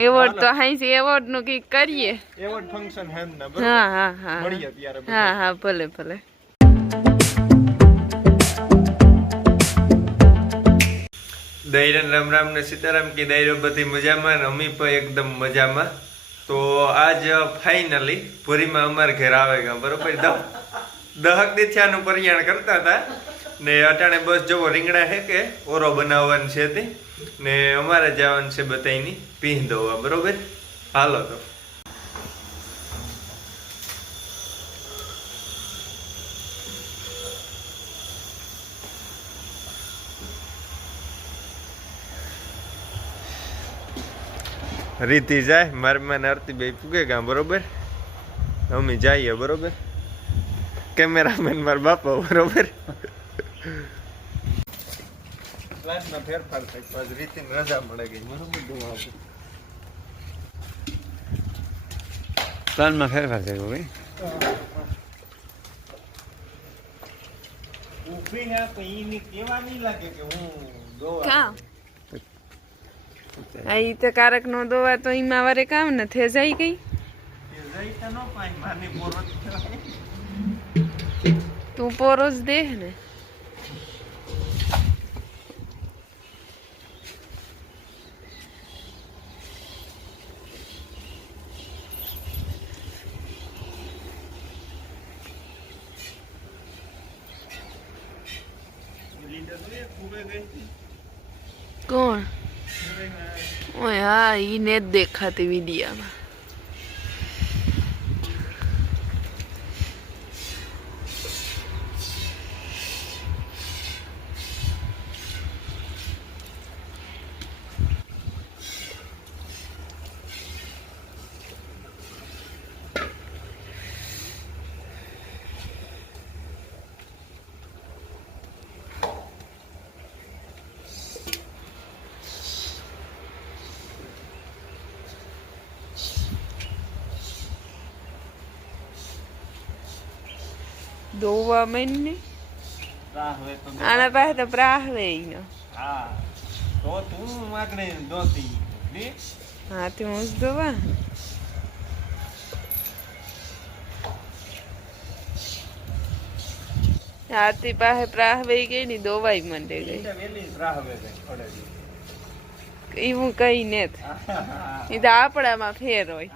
Award તો હાઈ એવોર્ડનું કંઈક કરીએ. એવોર્ડ ફંક્શન હે ને હા હા હા. મળીએ ત્યારે હા હા ભલે ભલે. દૈરન રામ રામ ને સીતારામ કે દૈરો બધી મજામાં ને અમી પણ એકદમ મજામાં. તો આજ ફાઇનલી પુરીમાં અમારે ઘેર આવે ગયા બરોબર? દહ દહક દીથ્યાનું પરિયાણ કરતા હતા. ને અટાણે બસ જવો રીંગણા હે કે ઓરો બનાવવાનું છે તે? ને અમારે જવાનું છે બધાની પીહ દોવા બરોબર? હાલો તો. રીતિ જાય, મારી મને આરતી પૂગે ગામ, બરોબર? અમે જઈએ, બરોબર? કેમેરામેન મારા બાપા, બરોબર? ક્લાસમાં ફેરફાર થાય પછી રીતિને રજા મળે ગઈ બરોબર દુઆ આપું. પ્લાનમાં ફેરફાર થયો ભાઈ ઊભી હે તો ઈને કેવા નહીં લાગે કે હું દોવા કામ આ ઈ તો કારક નો દોવા તો ઈમાં વારે કામ ને થે જાય કઈ એ જઈ તો નો પાય માની પોરો તું પોરોસ દેહ ને કોણ? ઓય હા ઈ ને જ દેખાતી વિડિયામાં. દોવા મહિને રાહવે આના પાસે તો પ્રાહવે ઈનો હા તો તું આગળ દોતી ને હાથી હું ધોવા દોવા હાથી પાસે પ્રાહવે ગઈ ની દોવાઈ મંડે ગઈ એવું કઈ ને એ તો આપણામાં ફેર હોય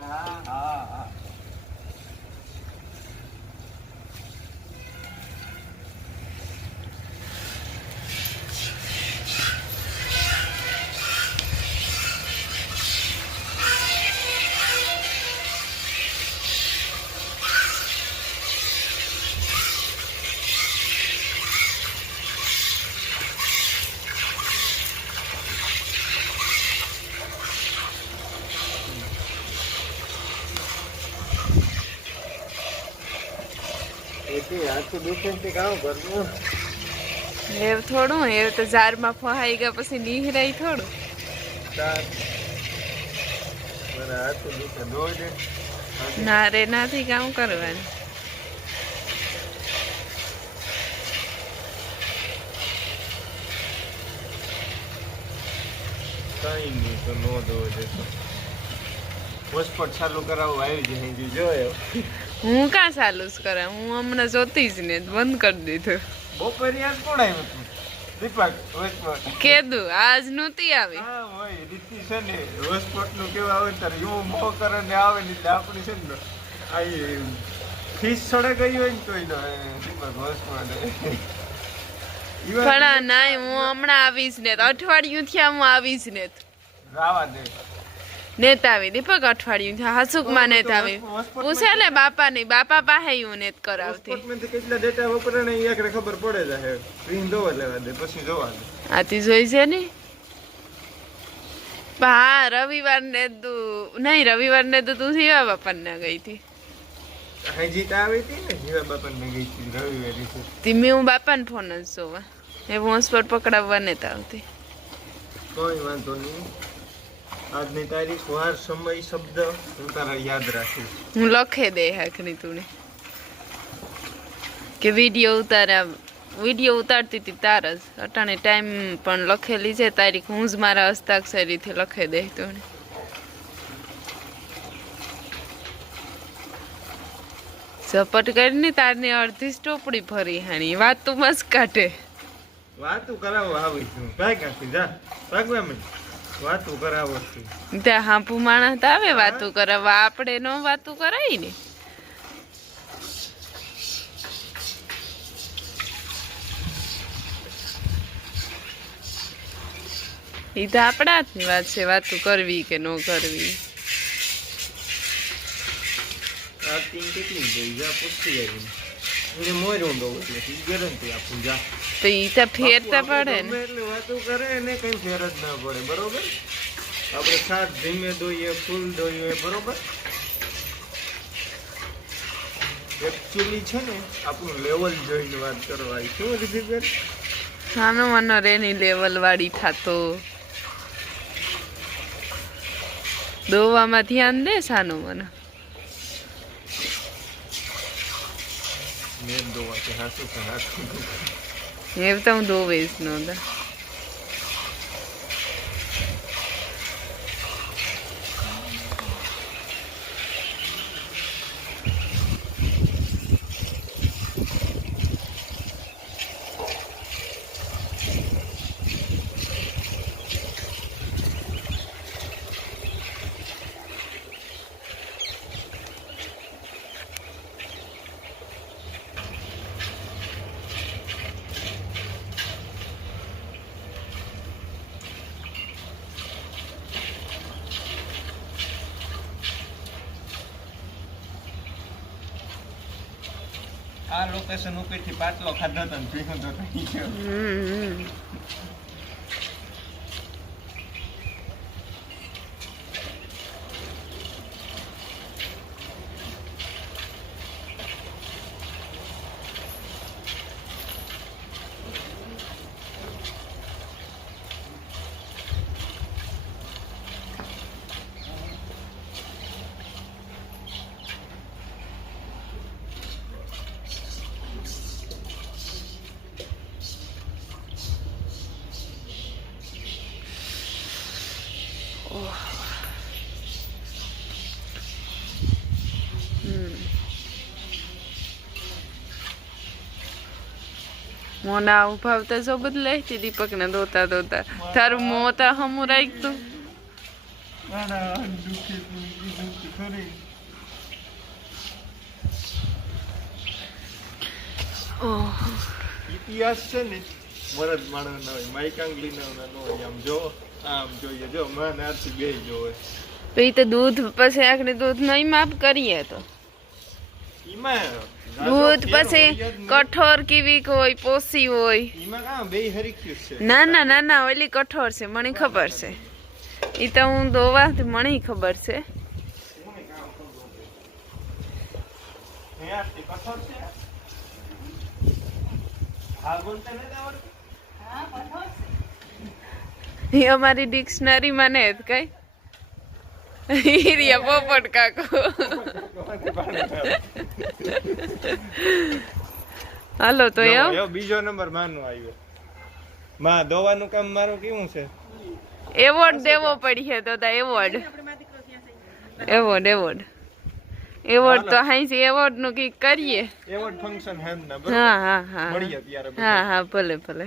એવ થોડું એવ તો ઝારમાં ફહાઈ ગયા પછી નિહરાઈ થોડું. દે ના રે નાથી કામ કરવાનું. કઈ તો નો દોઈ દેતો હોસ્પોટ ચાલુ કરાવવું આવી જાય જોયો હું કાં જ કરે? હું હમણાં જોતી જ ને બંધ કરી દીધું. બપોરે યાદ કોણ આવ્યું તું દીપક હોસ્પોટ આજ નહોતી આવી? હા હોય રીતિ છે ને હોસ્પોટનું કેવું આવે ને એવું મોહ કરે ને આવે ને એટલે આપણી છે ને આ ફીસ છોડે ગઈ હોય ને તોય નો દીપક હોસ્પોટ પણ આ હું હમણાં આવીશ ને અઠવાડિયું થયા હું આવીશ ને. રાવા દે. નેત આવી દીપક અઠવાડિયું થયા. હસુકમાં નેત આવી પૂછે ને બાપા ની બાપા પાસે હું નેત કરાવતી. કેટલા ડેટા વપરાય ને એ આખરે ખબર પડે જાય સ્ક્રીન જોવા લેવા દે પછી જોવા દે. આતી જોઈ છે ને? હા રવિવાર ને તું નહીં રવિવાર ને તો તું સીવા બાપા ને ગઈ હતી. હજી તો આવી હતી ને? જીવા બાપા ને ગઈ હતી રવિવારે. ધીમે હું બાપાને ફોન જ જોવા. એવું હોસ્પોટ પકડાવવા નેતા આવતી. કોઈ વાંધો નહીં. આજની તારી વાર સમય શબ્દ. હું તારા યાદ રાખીશ. હું લખે દે હાકની તુને કે વીડિયો ઉતારા વીડિયો ઉતારતી હતી તાર જ. અટાણે ટાઈમ પણ લખેલી છે. તારીખ હું જ મારા હસ્તાક્ષરીથી લખે દે તુને ઝપટ કરીને તારની અડધી ટોપડી ફરી હાણી. વાત તું મસ્ત કાઢે. વાત તું કરાવો આવી છું કાંઈ કાંઈ જા. રાખવા મને વાતું કરાવો ત્યાં હાંપુ માણસ તો આવે વાતું કરાવવા. આપણે નો વાતું કરાય ને. એ તો આપણા હાથની વાત છે વાતું કરવી કે ન કરવી. કેટલી ગઈ? જા તો ઈ તો ફેરતા પડે ને. એટલે વાતું કરે એને કઈ ફેર જ ના પડે બરોબર? આપણે સાત ધીમે દોઈએ ફૂલ દોઈએ બરોબર? એકચ્યુઅલી છે ને આપણું લેવલ જોઈને વાત કરવાની શું બેન? નાનો મનો રેની લેવલ વાળી થતો. દોવામાં ધ્યાન દે સાનો મને. મેં દોવાથી હાસું પણ હાસું એમ તો હું દોવેશ નો દા આ લોકેશન ઉપરથી પાટલો ખાધો તો પીધો તો મોના ઉભાવતા જો લઈ દીપક ને દોતા દોતા. તારું મોતા હમું રાખતું ઇતિહાસ છે ને વરદ માણસ ના હોય માઈકાંગલી ના હોય આમ જો આમ જોઈએ જો મને આરતી બે જોવે પછી તો દૂધ પછી આખરે દૂધ નહીં માપ કરીએ તો. દૂધ પછી. કઠોર કેવી હોય પોસી હોય. ના ના ના ના ઓલી કઠોર છે મને ખબર છે. એ તો હું દોવા મને ખબર છે. એ અમારી ડિક્શનરીમાં ને જ કઈ. હિરિયા પોપટ કાકો હાલો તો એ એમ બીજો નંબર માનો આવ્યો માં દોવાનું કામ મારું કેવું છે એવોર્ડ દેવો પડીએ તો તા એવોર્ડ એવોર્ડ એવોર્ડ એવોર્ડ તો હાઈ એવોર્ડનું કંઈક કરીએ એવોર્ડ ફંક્શન હે ને હા હા હા મળીએ ત્યારે હા હા ભલે ભલે